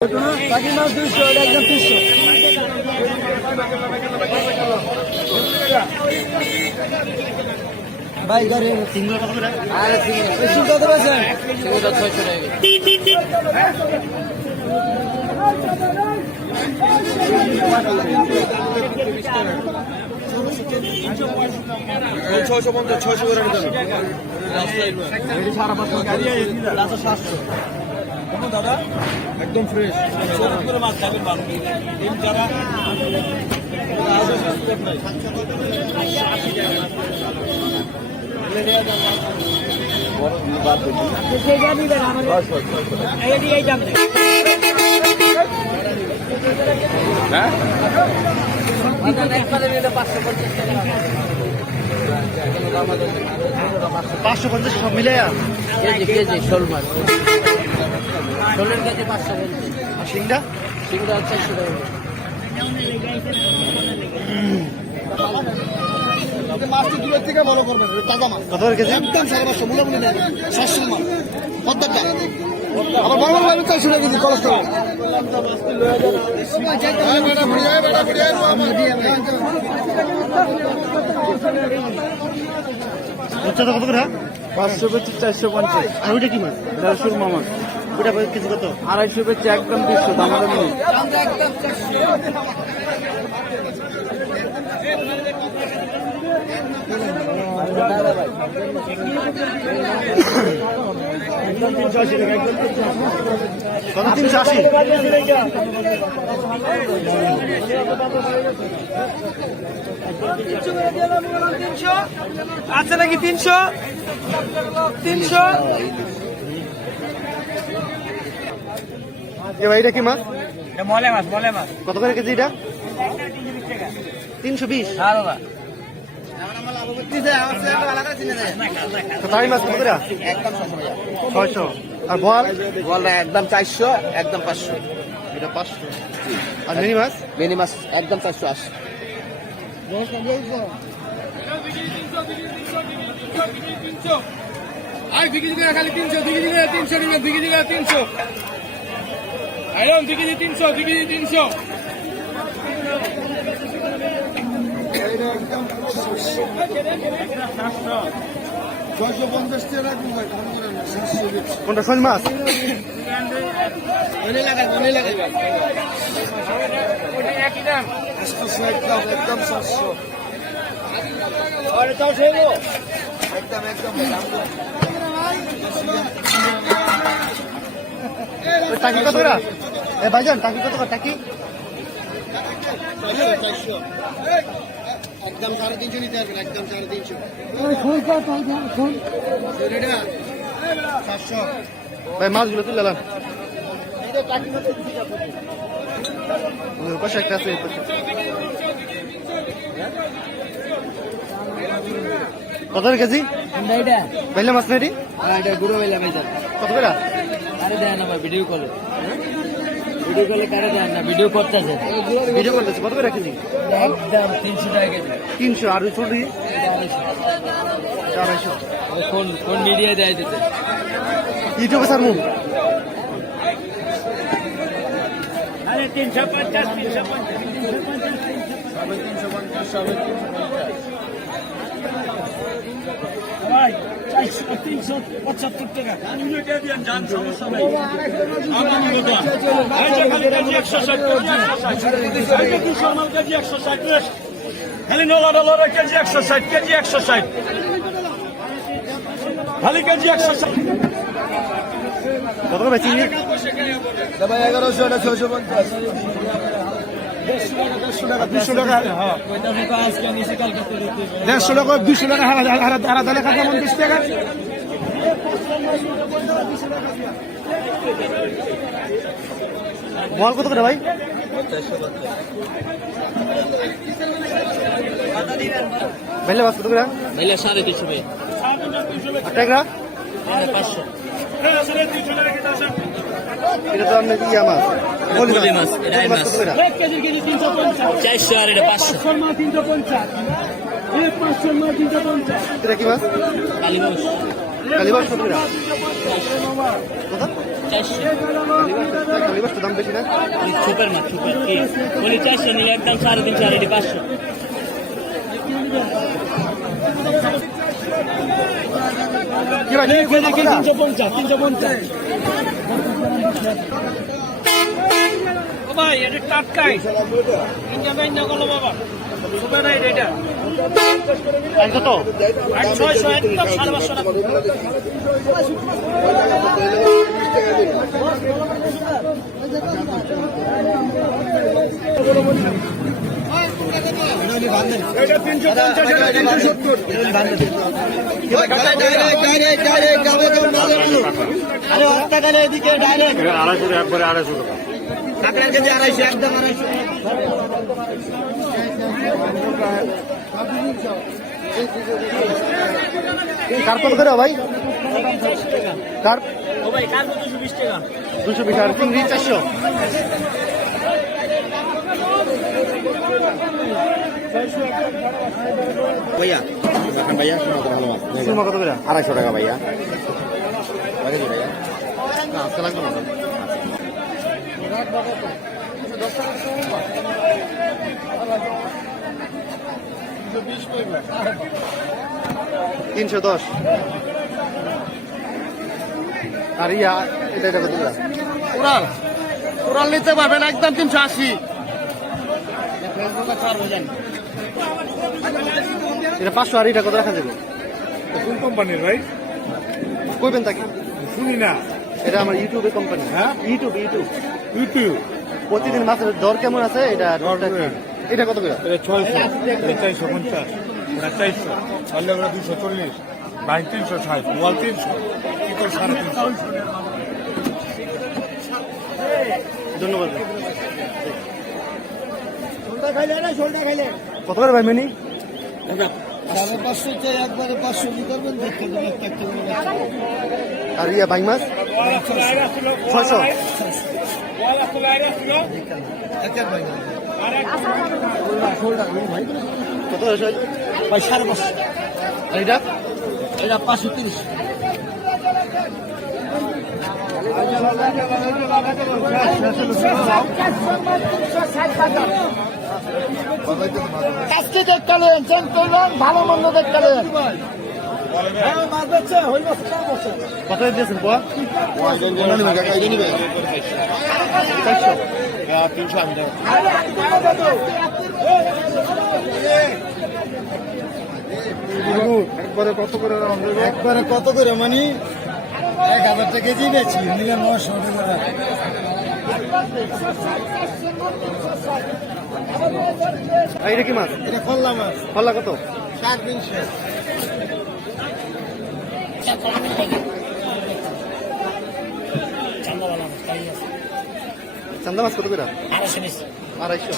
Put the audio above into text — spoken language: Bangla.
বাকি মাছ 200, এটা একদম 300। ভাই গাড়ি সিঙ্গল কত করে? আরে সিঙ্গল কত আছে? সিঙ্গল 600 টাকা। 650 600 করে দেন রাস্তায় এটি সারা মাস গাড়ি আছে 700 দাদা একদম ফ্রেশ করে মাছ খাবেন ভালো ডিম যারা হ্যাঁ 550 সব মিলে কেজি শোল মাছ শোলের কেজি 550 আর সিংড়া সিংড়া 400 টাকা মাছটি দূরের থেকে বড় করবেন তাজা মাছ কত করে কেজি? একদম 550 মোটামুটি নেবেন 700 মাছ পদ্মাটা আবার বড় বড় ভাবে 400 টাকা কেজি কোলেস্টেরল উচ্চতা কত করে? 550 450 আর ওইটা কি মাছ? এটা সুরমা মাছ ওইটা কেজি কত? 250 বেচে একদম 200 দামাদামি নেই একদম 380 টাকা, একদম 380। আছে নাকি 300 300 এ ভাই এটা কি মাছ? মলে মাছ কত করে কেজি এটা? 320। তাই মাছ কত করে? একদম 600। আর বল? বলরা একদম 400 একদম 500 এটা 500। আর মিনি মাছ? মিনি মাছ একদম 480 বিক্রি করে খালি 300 বিক্রি করে 300 নিবে বিক্রি করে 300 আইরন বিক্রি 300 বিক্রি 300 কোনটা শোল মাছ? একদম 700 টাকি কত করে? এ ভাইজান টাকি কত করে? টাকি একদম 350 নিতে পারবেন একদম 350 700 ভাই মাছগুলো তুলে নিলাম। ওই পাশে একটা আছে, এই পাশে। কত করে কেজি? বাইলা মাছ নেই? এটা গুঁড়ো হইলাম এই কত করে? আরে দেয় না ভাই ভিডিও কলে কারে দেয় না ভিডিও করতেছে ভিডিও করতেছে। কত করে কেজি? একদম 300 টাকা কেজি 300। আর ওই ছোট 250। কোন মিডিয়া দেয় দিতে ইউটিউবে স্যার মুখ আরে 350 ভাই 375 টাকা জান সমস্যা নাই খালি $9 কেজি 160 কেজি 160 খালি কেজি 160 কত করে চিনি? 1100 এটা 650 200 টাকা 150 টাকা 200 টাকা হারা খাতা 50 টাকা বল কত করে ভাই? বাইলা মাছ কত করে? মিলে 350 ভাই আর ট্যাংরা? 500 এটা তো আপনার ইয়া মাছ, বলি মাছ, এটা মাছ কত করে? 400 আর এটা 500 এটা কি মাছ? কালীগঞ্জ কালীবাস কত করে? কত? কালীবাসটা দাম বেশি না? সুপার মাছ সুপার কি বলি 400 নিলে একদম 350 আর এটি 500 কি ভাই 350 ভাই এটা টাটকাই ইঞ্জা বাইন না করলো বাবা সুপার রাইড এটা আর কত? 600 একদম 550 টাকা এটা 350 এটা 370 আরে রাস্তা গেলে এদিকে ডাইরেক্ট 250 একবারে 250 টাকা। কাকড়া কেজি 250 একদম 250 কার কত করে ভাই? কার ও ভাই কার 220 টাকা 220 আর চিংড়ি 400। ভাইয়া ভাইয়া শোনো তো ভালো মাছ সুরমা কত করে? 250 টাকা ভাইয়া লাগে ভাইয়া না আজকে লাগবে না। 310 আর ইয়া এটা কত করে? উড়াল উড়াল নিতে পারবেন একদম 380 এটা 500 আর এটা কত রাখা যাবে? কোন কোম্পানির ভাই কইবেন তাকে? শুনি না এটা আমার ইউটিউবে কোম্পানি। হ্যাঁ? ইউটিউব ইউটিউব প্রতিদিন মাছের দর কেমন আছে এটা এটা কত করে? এটা 600 এটা 450 এটা 400 তাহলে ওরা 240 ভাই 360 ওয়াল 300 কি করে 350 ধন্যবাদ। কত করে ভাই মেনি? 550 একবারে 500 কি করবেন দেখতে দেবেন একটা আর ইয়া বাইং মাছ 600। কত হয়েছে ভাই 550 আর এটা? এটা 530 আজকে দেখলেন চেঞ্জ করলেন ভালো মন্দ দেখলেন কত দিয়েছেন পোয়া? 400। একবারে কত করে? একবারে কত করে মানে 1000 টাকা কেজি বেচি নিলে 900 টাকা আর এটা কি মাছ? এটা ফল্লা মাছ পাল্লা কত? 350 চান্দা মাছ কত করে? 250 250।